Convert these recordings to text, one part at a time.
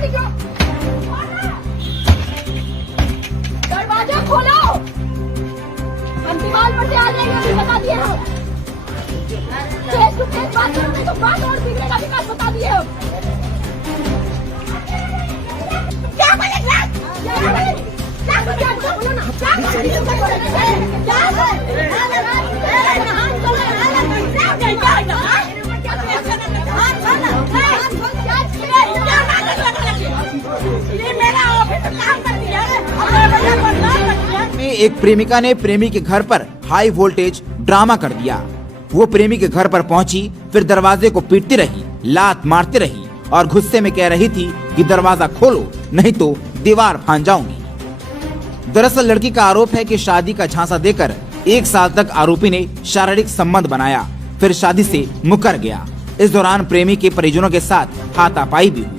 निकलो, दरवाजा खोलो, हम दीवार पर से आ जाएंगे, अभी बता दिए हम। फेस टू फेस बात करोगे तो बात और बिगड़ेगा, विकास बता दिए हम। क्या बोलेगा? क्या बोलो ना? एक प्रेमिका ने प्रेमी के घर पर हाई वोल्टेज ड्रामा कर दिया। वो प्रेमी के घर पर पहुंची, फिर दरवाजे को पीटती रही, लात मारती रही और गुस्से में कह रही थी कि दरवाजा खोलो नहीं तो दीवार फांद जाऊंगी। दरअसल लड़की का आरोप है कि शादी का झांसा देकर 1 साल तक आरोपी ने शारीरिक संबंध बनाया, फिर शादी से मुकर गया। इस दौरान प्रेमी के परिजनों के साथ हाथापाई भी हुई।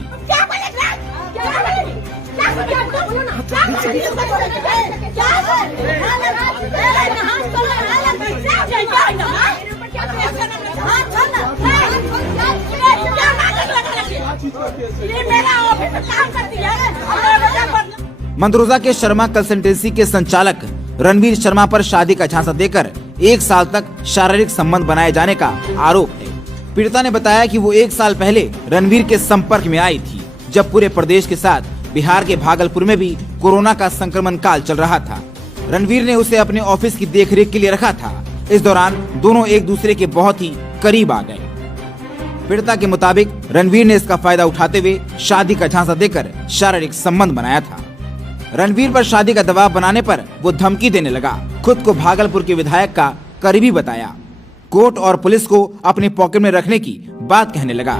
मंदरोजा के शर्मा कंसल्टेंसी के संचालक रणवीर शर्मा पर शादी का झांसा देकर 1 साल तक शारीरिक संबंध बनाए जाने का आरोप है। पीड़िता ने बताया कि वो 1 साल पहले रणवीर के संपर्क में आई थी, जब पूरे प्रदेश के साथ बिहार के भागलपुर में भी कोरोना का संक्रमण काल चल रहा था। रणवीर ने उसे अपने ऑफिस की देखरेख के लिए रखा था। इस दौरान दोनों एक दूसरे के बहुत ही करीब आ गए। पीड़िता के मुताबिक रणवीर ने इसका फायदा उठाते हुए शादी का झांसा देकर शारीरिक संबंध बनाया था। रणवीर पर शादी का दबाव बनाने पर वो धमकी देने लगा, खुद को भागलपुर के विधायक का करीबी बताया, कोर्ट और पुलिस को अपने पॉकेट में रखने की बात कहने लगा।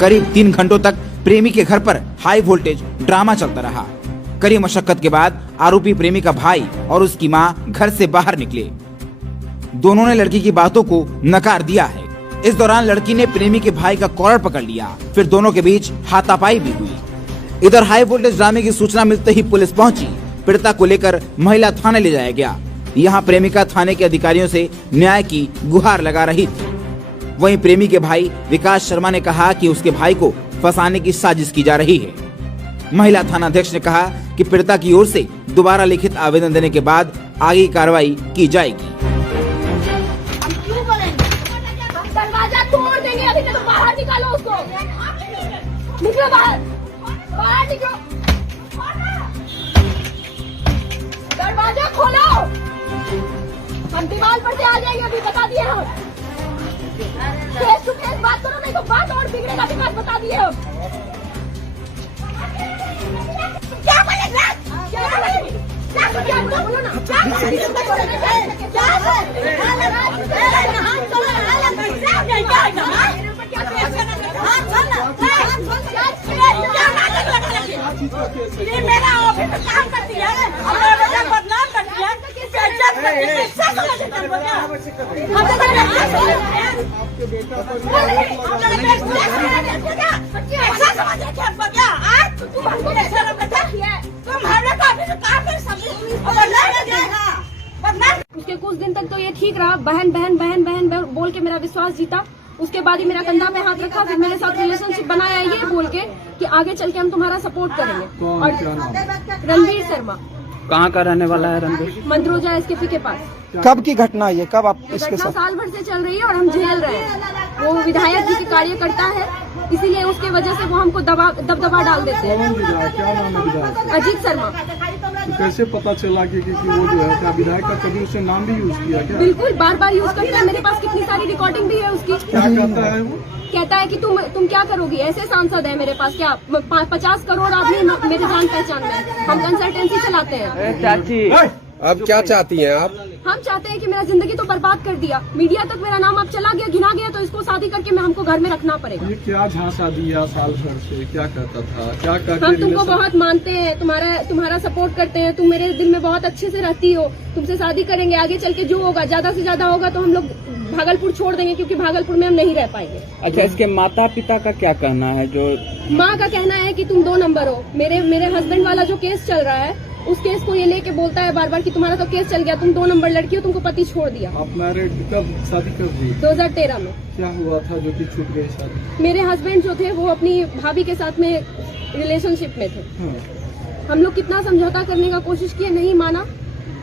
करीब 3 घंटों तक प्रेमी के घर पर हाई वोल्टेज ड्रामा चलता रहा। कड़ी मशक्कत के बाद आरोपी प्रेमी का भाई और उसकी मां घर से बाहर निकले। दोनों ने लड़की की बातों को नकार दिया है। इस दौरान लड़की ने प्रेमी के भाई का कॉलर पकड़ लिया, फिर दोनों के बीच हाथापाई भी हुई। इधर हाई वोल्टेज ड्रामे की सूचना मिलते ही पुलिस पहुंची। पीड़िता को लेकर महिला थाने ले जाया गया। यहाँ प्रेमिका थाने के अधिकारियों से न्याय की गुहार लगा रही थी। वहीं प्रेमी के भाई विकास शर्मा ने कहा कि उसके भाई को फंसाने की साजिश की जा रही है। महिला थानाध्यक्ष ने कहा कि पीड़िता की ओर से दोबारा लिखित आवेदन देने के बाद आगे की कार्रवाई की जाएगी। दरवाजा तोड़ देंगे, अभी तो बाहर निकालो उसको, निकलो बाहर, बाहर निकलो, दरवाजा खोलो, हम दीवार पर से आ जाएंगे, अभी बता दिए हम। फेस टू फेस बात करो नहीं तो बात और बिगड़ेगा, विकास बता दिए हम। क्या बोलेगा? क्या बोलो ना? ये मेरा ऑफिस में काम करती है, बदनाम करती है, उसके कुछ दिन तक तो ये ठीक रहा, बहन बहन बहन बहन बोल के मेरा विश्वास जीता। उसके बाद ही मेरा कंधा पे हाथ रखा, फिर मेरे साथ रिलेशनशिप बनाया ये बोल के कि आगे चल के हम तुम्हारा सपोर्ट करेंगे। और रणवीर शर्मा कहाँ का रहने वाला है रणवीर? मंदरोजा एसकेपी के पास। कब की घटना है ये? कब आप इसके घटना साथ? साल भर से चल रही है और हम झेल रहे हैं। वो विधायक जी के कार्यकर्ता है, इसीलिए उसके वजह से वो हमको दबदबा डाल देते हैं। क्या नाम है विधायक? अजीत शर्मा। तो कैसे पता चला कि वो जो है क्या विधायक का कभी उसने नाम भी यूज किया क्या? बिल्कुल, बार बार यूज करता है। मेरे पास कितनी सारी रिकॉर्डिंग भी है उसकी। क्या कहता है वो? कहता है कि तुम क्या करोगी, ऐसे सांसद है मेरे पास, क्या 50 करोड़ आदमी मेरे जान पहचान में, हम कंसल्टेंसी चलाते हैं। चाची अब क्या चाहती हैं आप? हम चाहते हैं कि मेरा जिंदगी तो बर्बाद कर दिया, मीडिया तक मेरा नाम अब चला गया, गिना गया, तो इसको शादी करके मैं हमको घर में रखना पड़ेगा। ये क्या झांसा दिया साल भर से? क्या कहता था? क्या कहते? हम तुमको बहुत मानते हैं, तुम्हारा सपोर्ट करते हैं, तुम मेरे दिल में बहुत अच्छे से रहती हो, तुमसे शादी करेंगे, आगे चल के जो होगा ज्यादा से ज्यादा होगा तो हम लोग भागलपुर छोड़ देंगे, क्योंकि भागलपुर में हम नहीं रह पाएंगे। अच्छा, इसके माता पिता का क्या कहना है? जो माँ का कहना है कि तुम 2 नंबर हो। मेरे हस्बैंड वाला जो केस चल रहा है उस केस को ये लेके बोलता है बार बार कि तुम्हारा तो केस चल गया, तुम 2 नंबर लड़की हो, तुमको पति छोड़ दिया। आप मैरिड कब शादी कर दी? 2013 में। क्या हुआ था जो कि छूट गई शादी? मेरे हस्बैंड जो थे वो अपनी भाभी के साथ में रिलेशनशिप में थे। हाँ। हम लोग कितना समझौता करने का कोशिश किए, नहीं माना।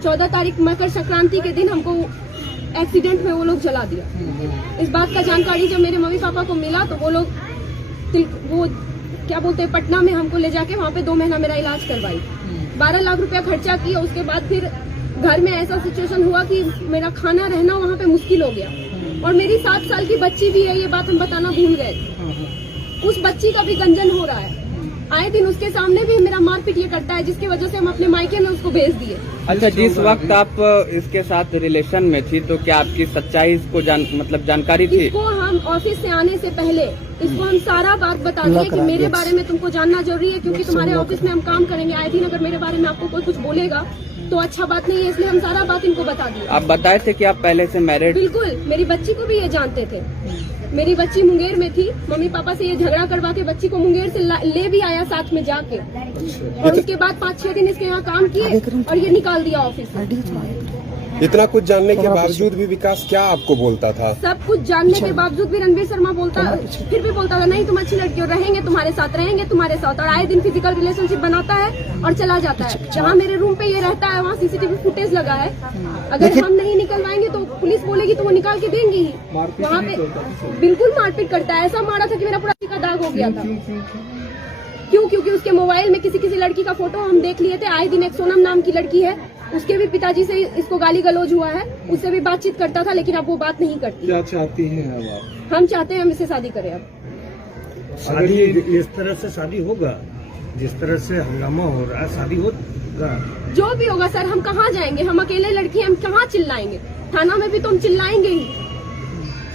14 तारीख मकर संक्रांति के दिन हमको एक्सीडेंट में वो लोग जला दिया। इस बात का जानकारी जब मेरे मम्मी पापा को मिला तो वो लोग वो क्या बोलते हैं पटना में हमको ले जाके वहाँ पे 2 महीना मेरा इलाज करवाई। 12 लाख रुपया खर्चा किया। उसके बाद फिर घर में ऐसा सिचुएशन हुआ कि मेरा खाना रहना वहाँ पे मुश्किल हो गया। और मेरी 7 साल की बच्ची भी है, ये बात हम बताना भूल गए थे। उस बच्ची का भी गंजन हो रहा है। आए दिन उसके सामने भी मेरा मारपीट ये करता है, जिसकी वजह से हम अपने मायके में उसको भेज दिए। अच्छा, जिस वक्त आप इसके साथ रिलेशन में थी तो क्या आपकी सच्चाई इसको जानकारी थी? इसको हम ऑफिस से आने से पहले इसको हम सारा बात बता दिए कि मेरे बारे में तुमको जानना जरूरी है, क्योंकि तुम्हारे ऑफिस में हम काम करेंगे। आए दिन अगर मेरे बारे में आपको कोई कुछ बोलेगा तो अच्छा बात नहीं है, इसलिए हम सारा बात इनको बता दिए। आप बताए थे कि आप पहले से मैरिड? बिल्कुल, मेरी बच्ची को भी ये जानते थे। मेरी बच्ची मुंगेर में थी, मम्मी पापा से ये झगड़ा करवा के बच्ची को मुंगेर से ले भी आया साथ में जाके। और उसके बाद 5-6 दिन इसके यहाँ काम किए और ये निकाल दिया ऑफिस से। इतना कुछ जानने के बावजूद भी विकास क्या आपको बोलता था? सब कुछ जानने के बावजूद भी रणवीर शर्मा फिर भी बोलता था नहीं तुम अच्छी लड़की हो, रहेंगे तुम्हारे साथ। और आए दिन फिजिकल रिलेशनशिप बनाता है और चला जाता है। जहाँ मेरे रूम पे ये रहता है वहाँ सीसीटीवी फुटेज लगा है। अगर हम नहीं निकलवाएंगे तो पुलिस बोलेगी तो वो निकाल के देंगी ही। वहाँ पे बिल्कुल मारपीट करता है। ऐसा मारा था कि मेरा पूरा का दाग हो गया था। क्योंकि उसके मोबाइल में किसी लड़की का फोटो हम देख लिए थे। आए दिन एक सोनम नाम की लड़की है, उसके भी पिताजी से इसको गाली गलौज हुआ है, उससे भी बातचीत करता था, लेकिन अब वो बात नहीं करती। क्या चाहती हैं अब आप? हम चाहते हैं हम इससे शादी करें। अब शादी इस तरह से शादी होगा, जिस तरह से हंगामा हो रहा है, शादी होगा? जो भी होगा सर, हम कहाँ जाएंगे? हम अकेले लड़की, हम कहाँ चिल्लाएंगे? थाना में भी तो हम चिल्लाएंगे ही।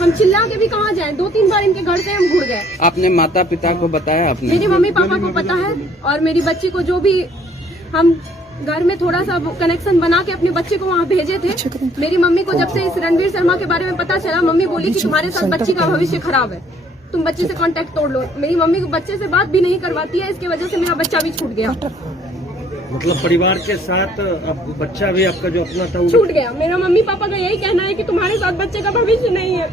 हम चिल्ला के भी कहाँ जाएं? 2-3 बार इनके घर से हम घुर गए। आपने माता पिता को बताया? आपने? मेरी मम्मी पापा को पता है, और मेरी बच्ची को जो भी हम घर में थोड़ा सा कनेक्शन बना के अपने बच्चे को वहाँ भेजे थे। मेरी मम्मी को जब से इस रणवीर शर्मा के बारे में पता चला, मम्मी बोली कि तुम्हारे साथ बच्ची का भविष्य खराब है, तुम बच्चे से कांटेक्ट तोड़ लो। मेरी मम्मी को बच्चे से बात भी नहीं करवाती है, इसकी वजह से मेरा बच्चा भी छूट गया। मतलब परिवार के साथ अब बच्चा भी आपका जो अपना था छूट गया। मेरा मम्मी पापा का यही कहना है कि तुम्हारे साथ बच्चे का भविष्य नहीं है।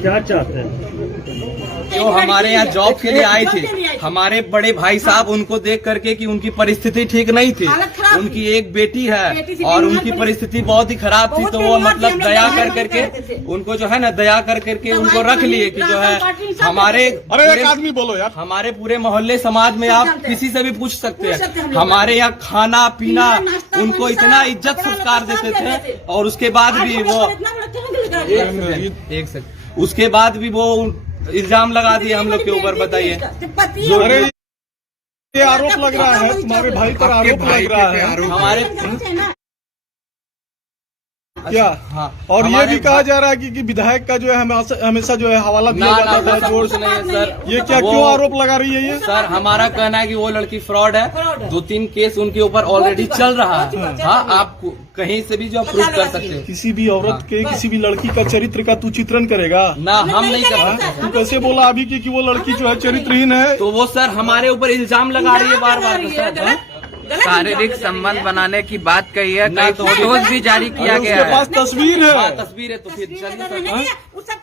क्या चाहते हैं? जो हमारे यहाँ जॉब के लिए आए थे, हमारे बड़े भाई साहब उनको देख करके कि उनकी परिस्थिति ठीक नहीं थी, उनकी एक बेटी है और उनकी परिस्थिति बहुत ही खराब थी, तो वो मतलब दया कर करके उनको जो है ना दया कर करके उनको रख लिए कि जो है हमारे आदमी बोलो यार, हमारे पूरे मोहल्ले समाज में आप किसी से भी पूछ सकते हैं, हमारे यहाँ खाना पीना उनको इतना इज्जत संस्कार देते थे। और उसके बाद भी वो एक सेकंड, उसके बाद भी वो इल्जाम लगा दिए हम लोग के ऊपर। बताइए, अरे ये आरोप लग रहा है, तुम्हारे भाई पर आरोप लग रहा है हमारे क्या? हाँ, और ये भी कहा जा रहा है कि विधायक का जो है हमेशा जो है हवाला दिया जाता है जोर से। नहीं है सर, ये क्या क्यों आरोप लगा रही है ये? सर हमारा कहना है कि वो लड़की फ्रॉड है। 2-3 केस उनके ऊपर ऑलरेडी चल रहा है। हाँ, आप कहीं से भी जो प्रूव कर सकते हैं। किसी भी औरत के, किसी भी लड़की का चरित्र का तू चित्रण करेगा ना, हम नहीं कर सकते। तू कैसे बोला अभी कि वो लड़की जो है चरित्रहीन है? तो वो सर हमारे ऊपर इल्जाम लगा रही है बार बार। शारीरिक संबंध बनाने की बात कही है, कई फोटोज भी जारी किया गया उसके है। पास तस्वीर है। तस्वीर है तो फिर चलिए। उसका